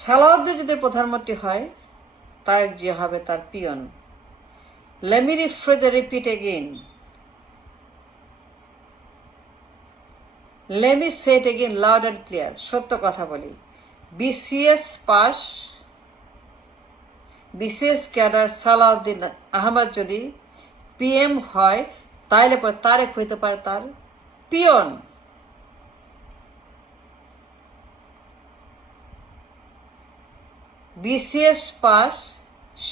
সালাউদ্দিন যদি প্রধানমন্ত্রী হয়, তারেক জিয়া হবে তার peon. Let me repeat again. Let me say it again loud and clear. সত্য কথা বলি। বিসিএস ক্যাডার সালাউদ্দিন আহমদ যদি পিএম হয়, তাইলে পরে তারেক হইতে পারে তার পিয়ন। বিসিএস পাস,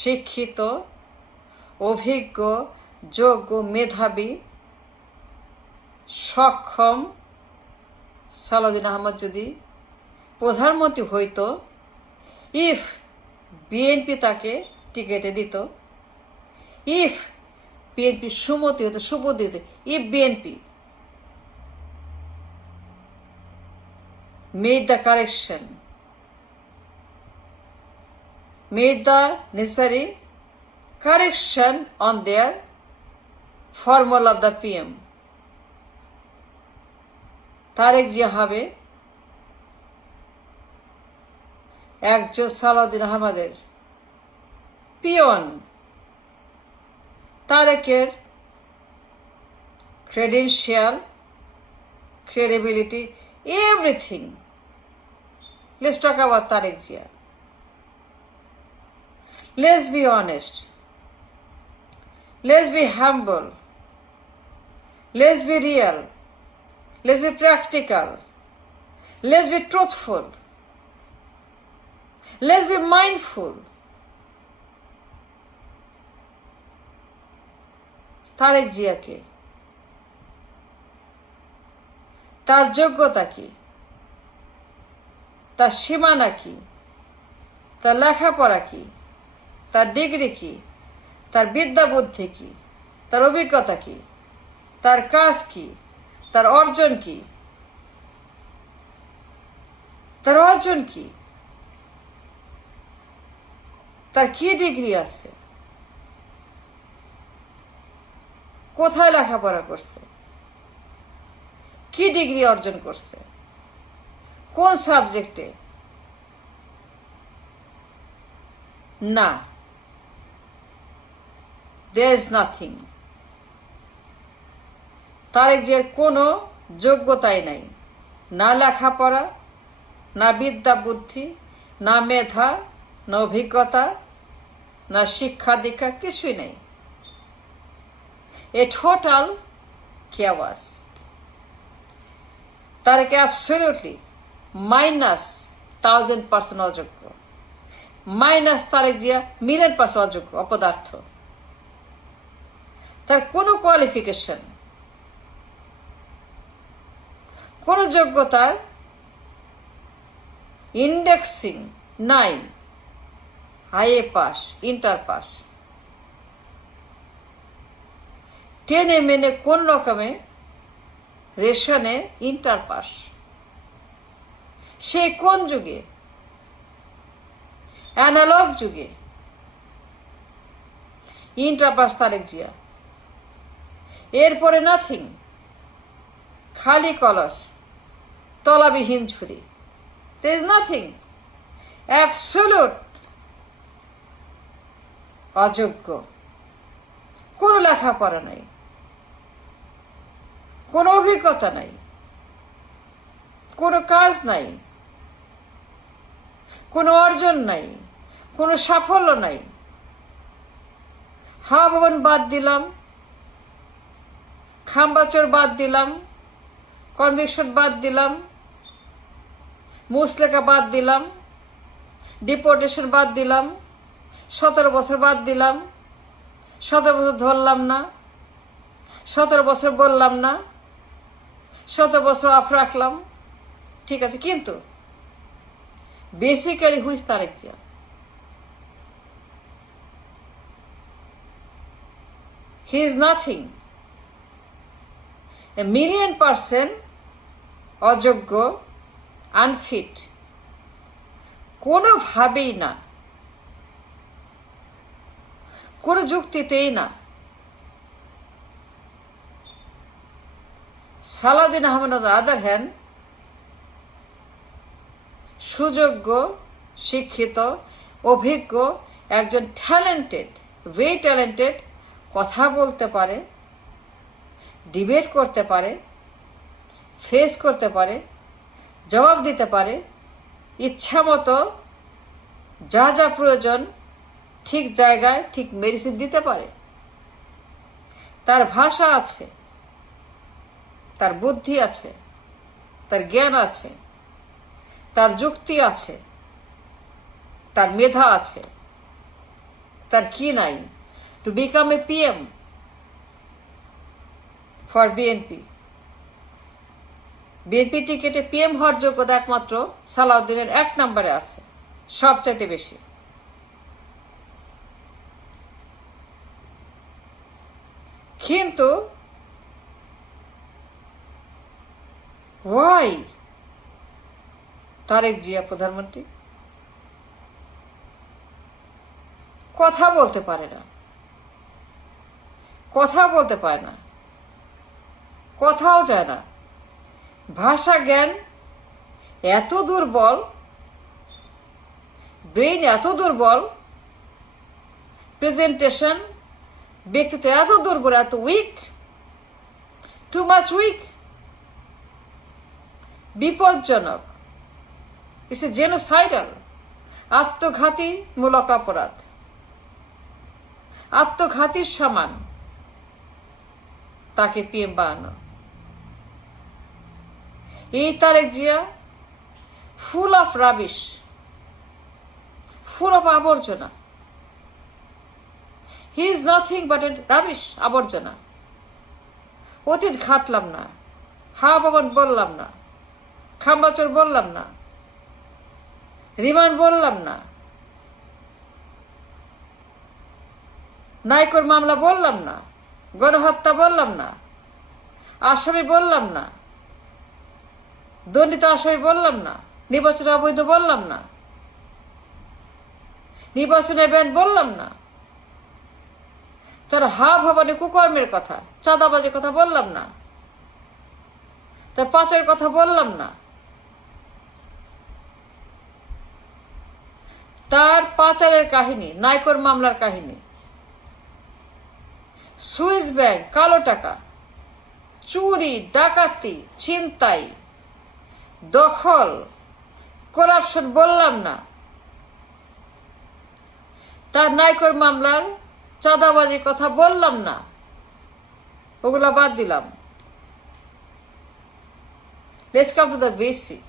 শিক্ষিত, অভিজ্ঞ, যোগ্য, মেধাবী, সক্ষম সালাউদ্দিন আহমদ যদি প্রধানমন্ত্রী হইত, ইফ বিএনপি তাকে টিকেটে দিত, ইফ বিএনপি সুমতি হতো, সুপতি হতো, if BNP made the correction, made the necessary correction on their formula of the PM, Tarique Zia হবে একজন সালাউদ্দিন আহমদের পিয়ন। তারেকের credential, credibility, everything. Let's talk about Tarek Zia. Let's be honest. Let's be humble. Let's be real. Let's be practical. Let's be truthful. Let's be mindful. Tarique জিয়াকে তার যোগ্যতা কি, তার সীমানা কি, তার লেখাপড়া কি, তার ডিগ্রি কি, তার বিদ্যা বুদ্ধি কি, তার অভিজ্ঞতা কি, তার কাজ কি, তার অর্জন কি, তার অর্জন কি, তার কি ডিগ্রি আছে, কোথায় লেখাপড়া করছে, কি ডিগ্রি অর্জন করছে, কোন সাবজেক্টে, না, there is nothing. তারেক জিয়ার কোনো যোগ্যতাই নাই, না লেখাপড়া, না বিদ্যা বুদ্ধি, না মেধা, না অভিজ্ঞতা, না শিক্ষা দীক্ষা, কিছুই নেই। এ টোটাল chaos. তারেক অ্যাবসলিউটলি -1000% অযোগ্য, তারেক জিয়া $1,000,000 অযোগ্য, অপদার্থ। তার কোনো কোয়ালিফিকেশন, কোন যোগ্যতার ইন্ডেক্সিং নাই, হাইএ পাস, ইন্টার পাস, টেনে মেনে কোন রকমে রেশনে ইন্টার পাস। সে কোন যুগে? অ্যানালগ যুগে ইন্টার পাস তারেক জিয়া। এরপরে নাথিং, খালি কলস, তলাবিহীন ঝুড়ি। there is nothing, absolute অযোগ্য। কোনো লেখাপড়া নাই, কোনো অভিজ্ঞতা নাই, কোনো কাজ নাই, কোনো অর্জন নাই, কোনো সাফল্য নাই। হাওয়া ভবন বাদ দিলাম, খাম্বাচোর বাদ দিলাম, কনভিকশন বাদ দিলাম, মুসলেখা বাদ দিলাম, ডিপোর্টেশন বাদ দিলাম, 17 বছর বাদ দিলাম, 17 বছর ধরলাম না, 17 বছর বললাম না, 17 বছর অফ রাখলাম, ঠিক আছে। কিন্তু basically who is Tarique Zia? He is nothing, $1,000,000% অযোগ্য, আনফিট, কোনোভাবেই না, কোনো যুক্তিতেই না। Salahuddin Ahmed on the other hand সুযোগ্য, শিক্ষিত, অভিজ্ঞ, একজন ট্যালেন্টেড, ভেরি ট্যালেন্টেড, কথা বলতে পারে, ডিবেট করতে পারে, ফেস করতে পারে, জবাব দিতে পারে, ইচ্ছা মতো যা যা প্রয়োজন ঠিক জায়গায় ঠিক মেডিসিন দিতে পারে। তার ভাষা আছে, তার বুদ্ধি আছে, তার জ্ঞান আছে, তার যুক্তি আছে, তার মেধা আছে, তার কি নাই to become a PM for BNP. BNP টিকেটে পিএম হওয়ার যোগ্যতা একমাত্র সালাউদ্দিনের 1 নম্বরে আছে, সবচাইতে বেশি। কিন্তু ওয়াই তারেক জিয়া প্রধানমন্ত্রী কথা বলতে পারে না, কথা বলতে পারে না, কথাও যায় না। ভাষা জ্ঞান এত দুর্বল, ব্রেইন এত দুর্বল, প্রেজেন্টেশন ব্যক্তিত্ব এত দুর্বল, এত উইক, টু মাচ উইক, বিপজ্জনক, ইটস এ জেনোসাইডাল, আত্মঘাতী মূলক অপরাধ, আত্মঘাতীর সমান তাকে পিএম বানানো। এই Tarique Zia full of rubbish, full of আবর্জনা। He is nothing but a rubbish, আবর্জনা। অতীত ঘাটলাম না, হাওয়া ভবন বললাম না, খাম্বাচর বললাম না, রিমান্ড বললাম না, নাইকোর মামলা বললাম না, গণহত্যা বললাম না, আসামি বললাম না, দণ্ডিত আসামি বললাম না, নির্বাচন অবৈধ বললাম না, নির্বাচনের ব্যান বললাম না, তার হাব ভাবানে কুকর্মের কথা, চাঁদাবাজের কথা বললাম না, তার পাচারের কথা বললাম না। তার পাচারের কাহিনী, নাইকোর মামলার কাহিনী, সুইস ব্যাংক, কালো টাকা, চুরি, ডাকাতি, ছিনতাই, দখল, করাপশন বললাম না। তার নাইকোর মামলার চাঁদাবাজির কথা বললাম না, ওগুলা বাদ দিলাম। Let's come to the basic,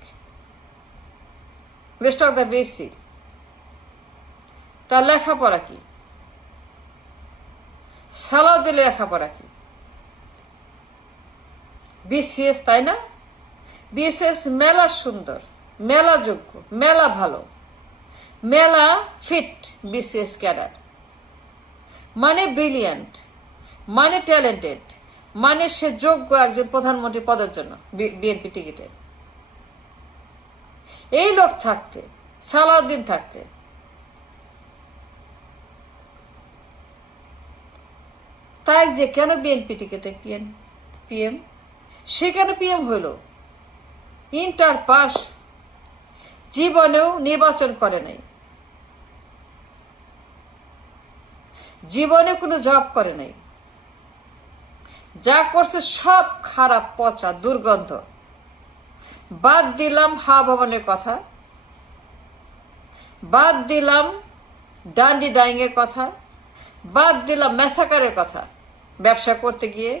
let's talk the basic. তার লেখাপড়া কি, সালাউদ্দিনের লেখাপড়া কি? বিসিএস, তাই না? বিসিএস মেলা সুন্দর, মেলা যোগ্য, মেলা ভালো, মেলা ফিট। বিসিএস ক্যাডার মানে ব্রিলিয়ান্ট, মানে ট্যালেন্টেড, মানে সে যোগ্য একজন প্রধানমন্ত্রী পদের জন্য বিএনপি টিকিটে। এই লোক থাকতে, সালাউদ্দিন থাকতে, তাই যে কেন বিএনপি টিকিটে পিএম, সে কেন পিএম হইল? ইন্টার পাস, জীবনেও নির্বাচন করে নাই, জীবনে কোনো জব করে নাই, যা করছে সব খারাপ, পচা, দুর্গন্ধ। বাদ দিলাম হাওয়া ভবনের কথা, বাদ দিলাম ডান্ডি ডাইং এর কথা, বাদ দিলাম ম্যাসাকারের কথা, ব্যবসা করতে গিয়ে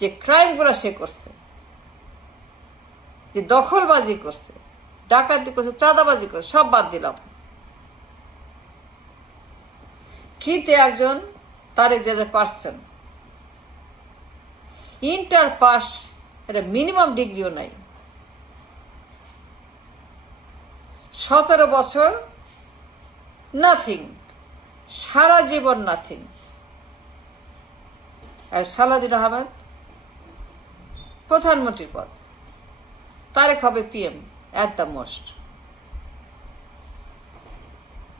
যে ক্রাইমগুলো সে করছে, যে দখলবাজি করছে, ডাকাতি করছে, চাঁদাবাজি করছে, সব বাদ দিলাম। কিন্তু একজন Tarique Zia person, inter pass, এটা মিনিমাম ডিগ্রিও নাই, 17 বছর নাথিং, সারা জীবন নাথিং। আর সালাউদ্দিন আহমেদ প্রধানমন্ত্রীর পদ, তারেক হবে পিএম অ্যাট দ্য মোস্ট।